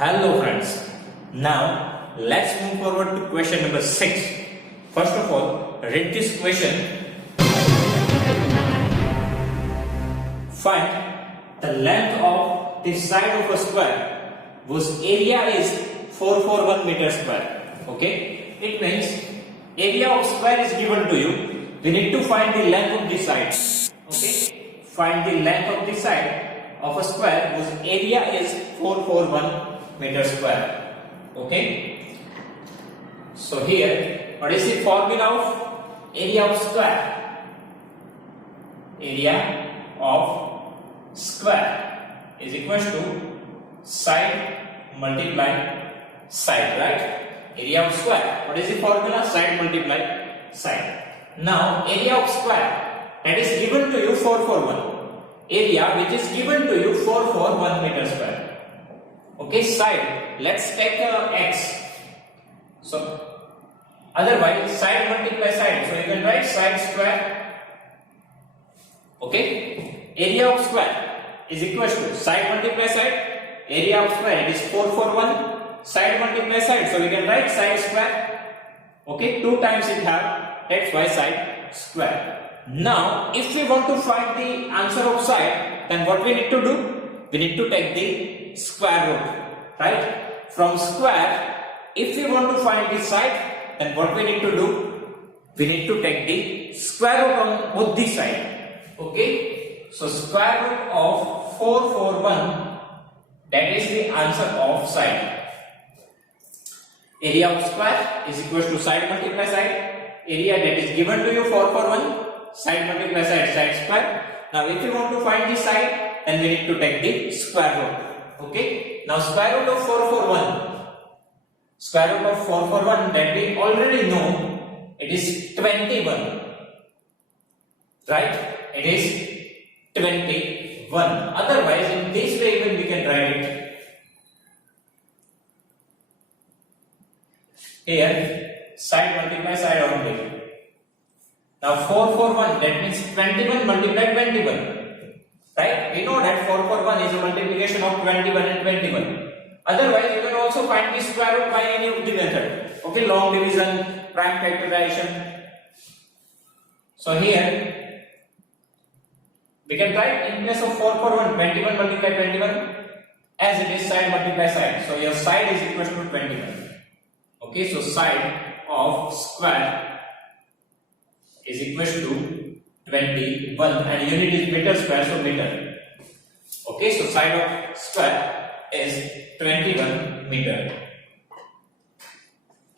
Hello friends. Now let's move forward to question number 6. First of all, read this question. Find the length of the side of a square whose area is 441 meter square. Okay? It means area of square is given to you. We need to find the length of the side. Okay? Find the length of the side of a square whose area is 441 meter square. Okay? So here, what is the formula of area of square? Area of square is equal to side multiply side, right? Area of square. What is the formula? Side multiply side. Now, area of square that is given to you 441. Area which is given to you 441 meter square. Okay, side. Let's take x. So, otherwise, side multiply side. So, you can write side square. Okay. Area of square is equal to side multiply side. Area of square it is 441. Side multiply side. So, we can write side square. Okay. 2 times it have. That's why side square. Now, if we want to find the answer of side, then what we need to do? We need to take the square root, right? From square, if we want to find the side, then what we need to do? We need to take the square root on both the side. Okay? So square root of 441, that is the answer of side. Area of square is equal to side multiply side. Area that is given to you 441, side multiply side, side square. Now if you want to find the side, then we need to take the square root. Okay? Now square root of 441. Square root of 441 that we already know, it is 21. Right? It is 21. Otherwise, in this way even we can write it. Here, side multiply side only. Now 441, that means 21 multiplied 21. Right? We know that 441 is a multiplication of 21 and 21. Otherwise, you can also find the square root by any of the method. Okay, long division, prime factorization. So here, we can write in place of 441, 21 multiplied 21 as it is side multiply side. So your side is equal to 21. Okay, so side of square is equal to 21 and unit is meter square, so meter. Okay, so side of square is 21 meter.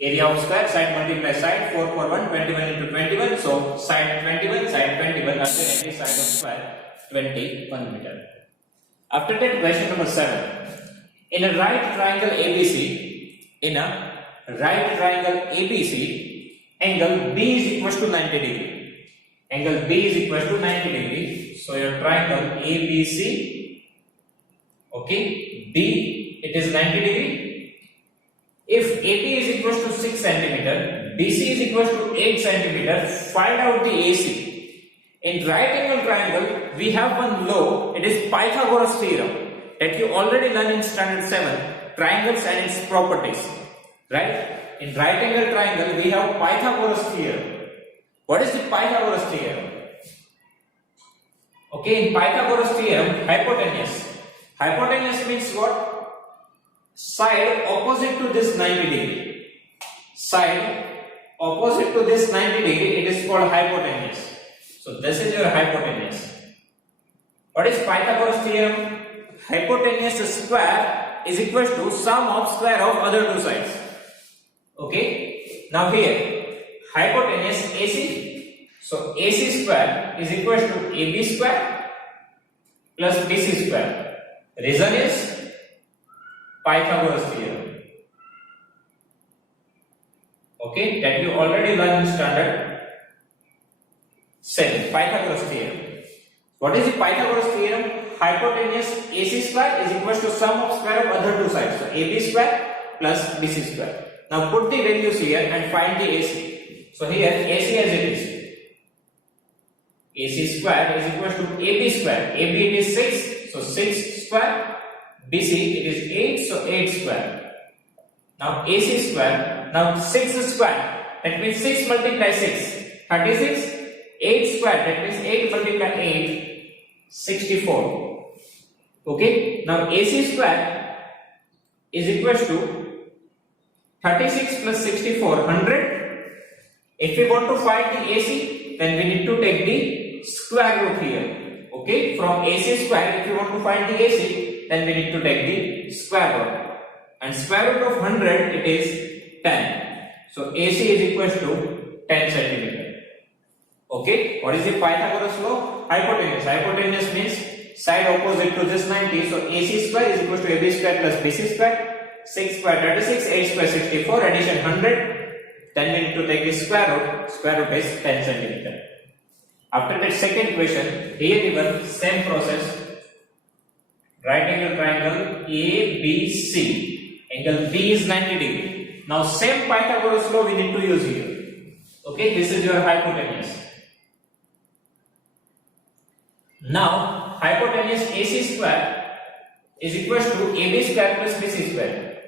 Area of square, side multiply side, 441, 21 into 21. So side 21, side 21, after every side of square 21 meter. After that, question number 7. In a right triangle ABC, angle B is equal to 90 degree. Angle B is equal to 90 degree. So your triangle ABC, okay, B it is 90 degree. If AB is equal to 6 centimeter, BC is equal to 8 centimeter, find out the AC. In right angle triangle, we have one law, it is Pythagoras theorem that you already learned in standard 7, triangles and its properties. Right? In right angle triangle, we have Pythagoras theorem. What is the Pythagoras theorem? Okay, in Pythagoras theorem, hypotenuse. Hypotenuse means what? Side opposite to this 90 degree. Side opposite to this 90 degree, it is called hypotenuse. So this is your hypotenuse. What is Pythagoras theorem? Hypotenuse square is equal to sum of square of other two sides. Okay. Now here, hypotenuse AC. So AC square is equal to AB square plus BC square. Reason is Pythagoras theorem. Okay, that you already learned in standard 7. Pythagoras theorem. What is the Pythagoras theorem? Hypotenuse AC square is equal to sum of square of other two sides. So AB square plus BC square. Now put the values here and find the AC. So here AC as it is. AC square is equal to AB square. AB it is 6. So 6 square BC, it is 8, so 8 square. Now AC square, now 6 square, that means 6 multiply 6, 36, 8 square, that means 8 multiply 8, 64. Okay, now AC square is equal to 36 plus 64, 100. If we want to find the AC, then we need to take the square root here. Okay, from AC square, if you want to find the AC, then we need to take the square root. And square root of 100, it is 10. So AC is equal to 10 centimeter. Okay, what is the Pythagoras law? Hypotenuse. Hypotenuse means side opposite to this 90. So AC square is equal to AB square plus BC square. 6 square 36, 8 square 64, addition 100. Then we need to take the square root. Square root is 10 centimeter. After that second question, here given same process. Right angle triangle ABC. Angle B is 90 degree. Now same Pythagoras law we need to use here. Okay, this is your hypotenuse. Now hypotenuse AC square is equal to AB square plus BC square.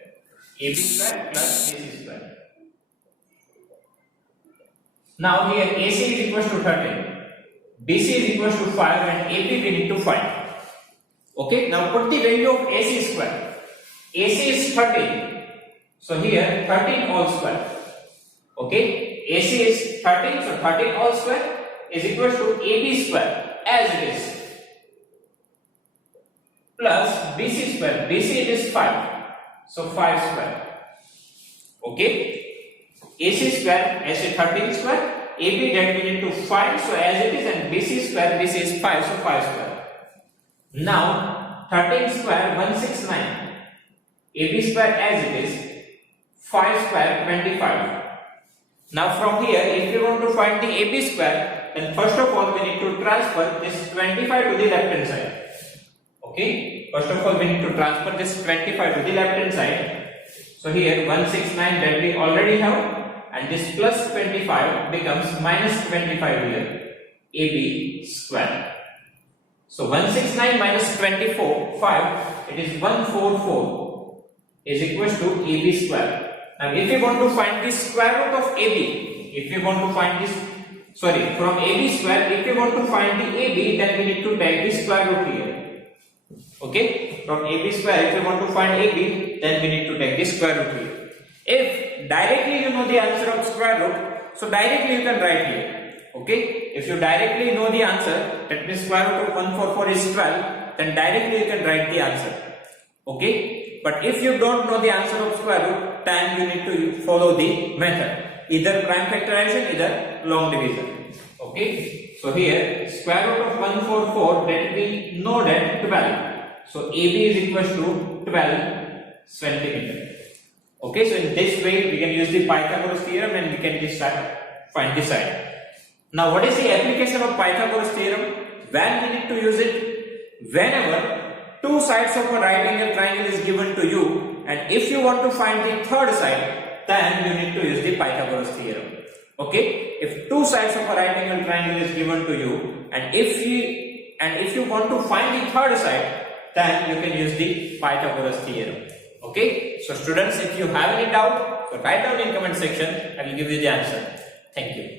AB square plus BC square. Now here AC is equal to 13. BC is equal to 5 and AB we need to find. Okay, now put the value of AC square. AC is 13. So here 13 all square. Okay, AC is 13, so 13 all square is equal to AB square as it is. Plus BC square. BC it is 5. So 5 square. Okay, AC square, AC 13 square, AB that we need to find, so as it is, and BC square, BC is 5, so 5 square. Now 13 square 169, AB square as it is, 5 square 25. Now from here, if we want to find the AB square, then first of all we need to transfer this 25 to the left hand side. Okay, first of all we need to transfer this 25 to the left hand side. So here 169 that we already have, and this plus 25 becomes minus 25 here, AB square. So 169 minus 24, 5, it is 144 is equal to AB square. Now if we want to find the square root of AB, if we want to find this, sorry, from AB square, if we want to find the AB, then we need to take the square root here. Okay, from AB square, if we want to find AB, then we need to take the square root here. If directly you know the answer of square root, so directly you can write here. Okay, if you directly know the answer, that means square root of 144 is 12, then directly you can write the answer. Okay, but if you don't know the answer of square root, then you need to follow the method, either prime factorization, either long division. Okay, so here square root of 144, that we know that 12. So AB is equal to 12 centimeter. Okay, so in this way we can use the Pythagoras theorem and we can find the side. Now what is the application of Pythagoras theorem? When we need to use it? Whenever two sides of a right angle triangle is given to you, and if you want to find the third side, then you need to use the Pythagoras theorem. Okay, if two sides of a right angle triangle is given to you, and if you want to find the third side, then you can use the Pythagoras theorem. Okay, so students, if you have any doubt, so write down in comment section. I will give you the answer. Thank you.